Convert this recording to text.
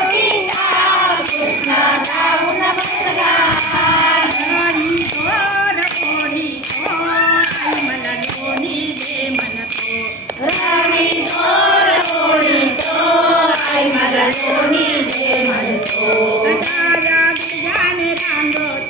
कोनि सुमो राणी स्वर कोन सोनी जे मन कोन